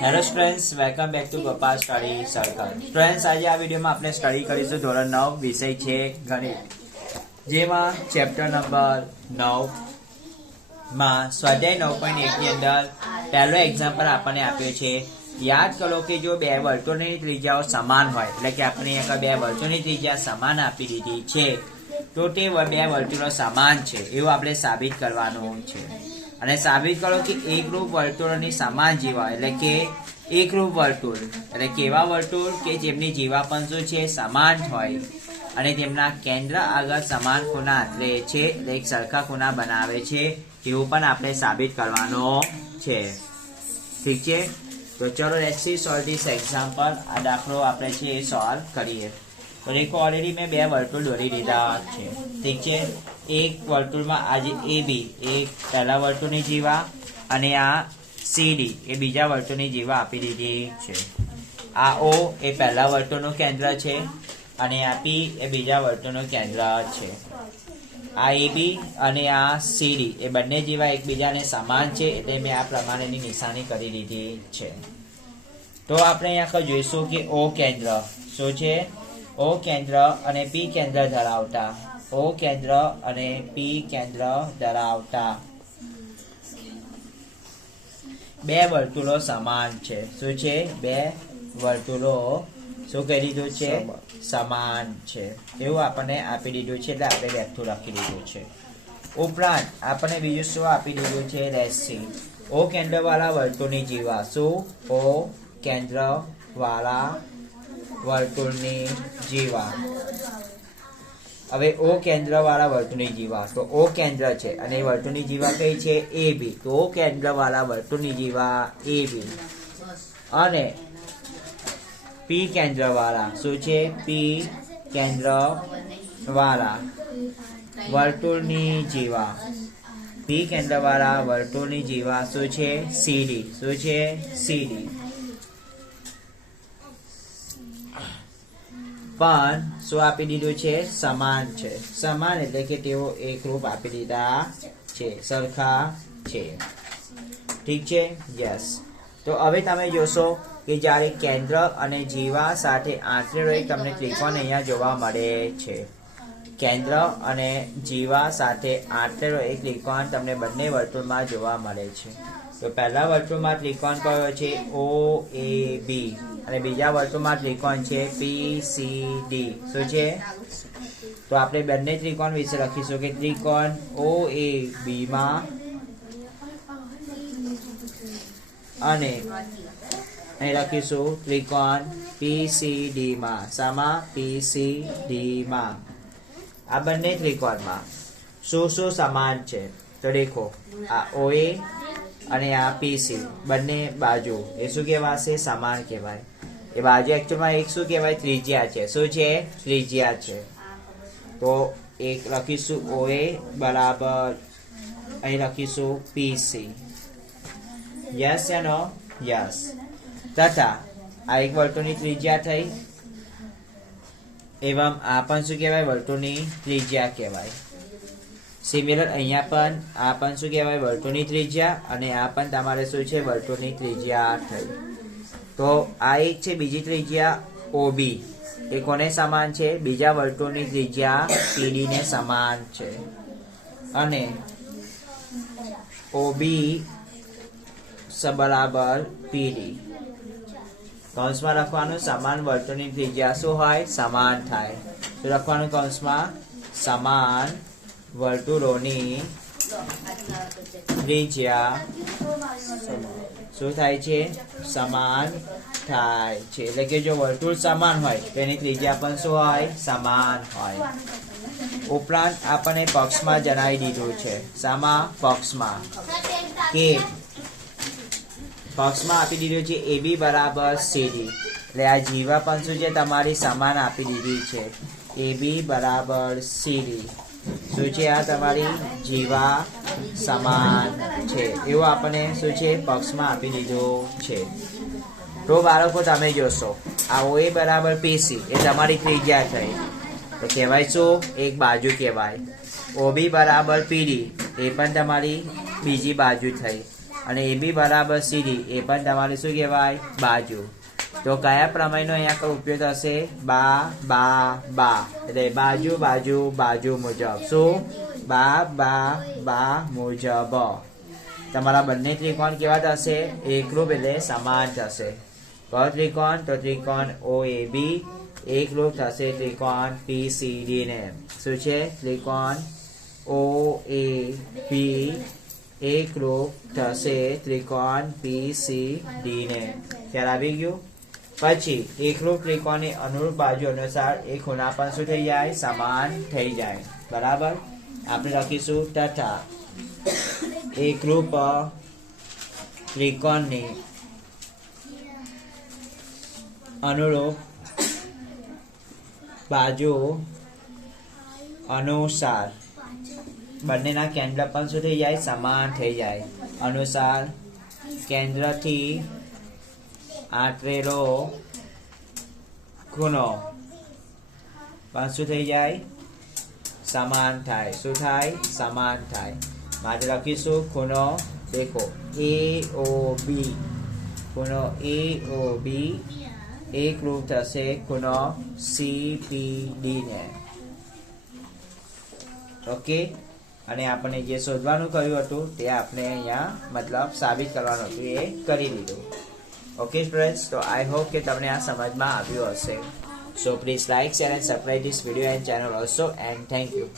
Hello students welcome back to Gappa study circle students આજે આ વિડીયોમાં આપણે સ્ટડી કરીશું ધોરણ નવ, વિષય છે ગણિત. જેમાં ચેપ્ટર નંબર નવમાં સ્વાધ્યાય નવ પોઈન્ટ એકની અંદર પહેલો એક્ઝામ્પલ આપણને આપ્યો છે. યાદ કરો કે જો બે વર્તુળની ત્રિજ્યાઓ સમાન હોય, એટલે કે આપણે અહીંયા બે વર્તુળની ત્રિજ્યા સમાન આપી દીધી છે, તો તે બે વર્તુળો સમાન છે, એવું આપણે સાબિત કરવાનું છે. અને સાબિત કરો કે એકરૂપ વર્તુળની સમાન જીવા, એટલે કે એકરૂપ વર્તુળ. એટલે કેવા વર્તુળ કે જેમની જીવાપણ શું છે સમાન હોય. અને તેમના કેન્દ્ર આગળ સમાન ખૂણા આંતરે છે, એટલે એક સરખા ખૂણા બનાવે છે, એવું પણ આપણે સાબિત કરવાનો છે. ઠીક છે? તો ચલો let's see solve this example આ દાખલો આપણે છે એ સોલ્વ કરીએ. દેખો ઓલરેડી મેં બે વર્તુળ દોરી દીધા છે. ઠીક છે? એક વર્તુળમાં આજે એ બી એક પહેલા વર્તુળની જીવા અને આ સીડી એ બીજા વર્તુળની જીવા આપી દીધી છે. આ ઓ એ પહેલા વર્તુળનું કેન્દ્ર છે અને આ પી એ બીજા વર્તુળનું કેન્દ્ર છે. આ એ બી અને આ સીડી એ બંને જેવા એકબીજાને સમાન છે એટલે મેં આ પ્રમાણેની નિશાની કરી દીધી છે. તો આપણે અહીંયા જોઈશું કે ઓ કેન્દ્ર શું છે? ઓ કેન્દ્ર અને પી કેન્દ્ર ધરાવતા. ઓ કેન્દ્ર અને પી કેન્દ્ર ધરાવતા. બે વર્તુળો સમાન છે. શું છે? બે વર્તુળો શું કહી દીધું છે? સમાન. છે. એવું આપણને આપી દીધું છે એટલે આપણે બેઠું લખી દીધું છે. ઉપરાંત આપણને બીજું શું આપી દીધું છે? રેસી ઓ કેન્દ્ર વાળા વર્તુળની જીવા શું ઓ કેન્દ્ર વાળા વર્તુળની જીવા. હવે ઓ કેન્દ્ર વાળા વર્તુળની જીવા. તો ઓ કેન્દ્ર છે અને વર્તુળની જીવા કઈ છે? એ બી. તો ઓ કેન્દ્ર વાળા વર્તુળની જીવા એ બી. અને પી કેન્દ્ર વાળા શું છે? પી કેન્દ્ર વાળા વર્તુળની જીવા. પી કેન્દ્ર વાળા વર્તુળની જીવા શું છે? સીડી શું છે? સીડી પણ શું આપી દીધું છે? સમાન છે. સમાન એટલે કે તેઓ એક રૂપ આપી દીધા છે. સરખા છે. ઠીક છે? યસ. તો હવે તમે જોશો કે જ્યારે કેન્દ્ર અને જીવા સાથે આંતરેલો એક તમને ત્રિકોણ અહીંયા જોવા મળે છે. કેન્દ્ર અને જીવા સાથે આંતરો એક ત્રિકોણ તમને બંને વર્તુળમાં જોવા મળે છે. તો પહેલા વર્તુળમાં ત્રિકોણ કયો છે? ઓ એ બી અને બીજા વર્તુળમાં ત્રિકોણ છે? પી સી ડી શું છે? તો આપણે બંને ત્રિકોણ વિશે લખીશું કે ત્રિકોણ ઓ એ બીમાં અને અહીં લખીશું ત્રિકોણ પી સી ડીમાં સામા પી સી માં. આ બંને ત્રિકોણમાં શું શું સમાન છે? તો દેખો, આ ઓએ અને આ પીસી બંને બાજુ. એ શું કહેવાશે? સમાન કહેવાય. એ બાજુ એકચ્યુઅલમાં એક શું કહેવાય? ત્રિજ્યા છે. શું છે? ત્રિજ્યા છે. તો એક લખીશું ઓએ બરાબર, અહીં લખીશું પીસી યસ એનો યસ તથા આ એક વર્તુળની ત્રિજ્યા થઈ. એવમ આ પણ શું કહેવાય? વર્તુળની ત્રિજ્યા કહેવાય. સિમિલર અહીંયા પણ આ પણ શું કહેવાય? વર્તુળની ત્રિજ્યા અને આ પણ તમારે શું છે? વર્તુળની ત્રિજ્યા થઈ. તો આ એક છે, બીજી ત્રિજ્યા ઓબી. એ કોને સમાન છે? બીજા વર્તુળની ત્રિજ્યા પીડીને સમાન છે. અને ઓબી બરાબર પીડી. કૌંસમાં લખવાનું સમાન વર્તુળની ત્રિજ્યા શું હોય? સમાન થાય. તો લખવાનું કૌંસમાં? સમાન વર્તુળોની ત્રિજ્યા. શું થાય છે? સમાન થાય છે. એટલે કે જો વર્તુળ સમાન હોય તેની ત્રિજ્યા પણ શું હોય? સમાન હોય. ઉપરાંત આપણને પક્ષમાં જણાવી દીધું છે. સામા પક્ષમાં. કે પક્ષમાં આપી દીધું છે એ બી બરાબર સીડી એટલે આ જીવા પણ શું છે તમારી સમાન આપી દીધી છે. એ બી બરાબર સીડી શું છે? આ તમારી જીવા સમાન છે. એવું આપણને શું છે? પક્ષમાં આપી દીધું છે. તો બાળકો, તમે જોશો. આ ઓ એ બરાબર પીસી એ તમારી ત્રિજ્યા થઈ. તો કહેવાય શું? એક બાજુ કહેવાય. ઓબી બરાબર પીડી એ પણ તમારી બીજી બાજુ થઈ. અને એ બી બરાબર સીડી એ પણ તમારે શું કહેવાય? બાજુ. તો કયા પ્રમેયનો અહીંયા ઉપયોગ થશે? બા બા બા. એટલે બાજુ બાજુ બાજુ મુજબ. શું? બા બા બા મુજબ. તમારા બંને ત્રિકોણ કેવા થશે? એકરૂપ એટલે સમાન થશે. કયો ત્રિકોણ? તો ત્રિકોણ ઓ એ બી એકરૂપ થશે ત્રિકોણ પી સી ડી ને શું છે? ત્રિકોણ ઓ એ બી એકરૂપ થશે ત્રિકોણ પી સી ડી ને ખ્યાલ આવી ગયું પછી એકરૂપ ત્રિકોણની અનુરૂપ બાજુ અનુસાર એ ખૂણા પણ શું થઈ જાય સમાન થઈ જાય બરાબર આપણે લખીશું તથા એકરૂપ ત્રિકોણની અનુરૂપ બાજુ અનુસાર બંનેના કેન્દ્ર પણ શું થઈ જાય? સમાન થઈ જાય. અનુસાર કેન્દ્રથી આંતરેલો ખૂણો પણ શું થઈ જાય? સમાન થાય. શું થાય? સમાન થાય. માટે લખીશું. ખૂણો દેખો. એ ઓ બી ખૂણો એ ઓ બી એક રૂપ થશે ખૂણો સી પી ડી ને. ઓકે અને આપણે જે શોધવાનું કહ્યું હતું તે આપણે અહીંયા મતલબ સાબિત કરવાનું હતું. એ કરી દીધું ઓકે ફ્રેન્ડ્સ તો આઈ હોપ કે તમને આ સમજમાં આવ્યું હશે. So please like share and subscribe this video and channel also and thank you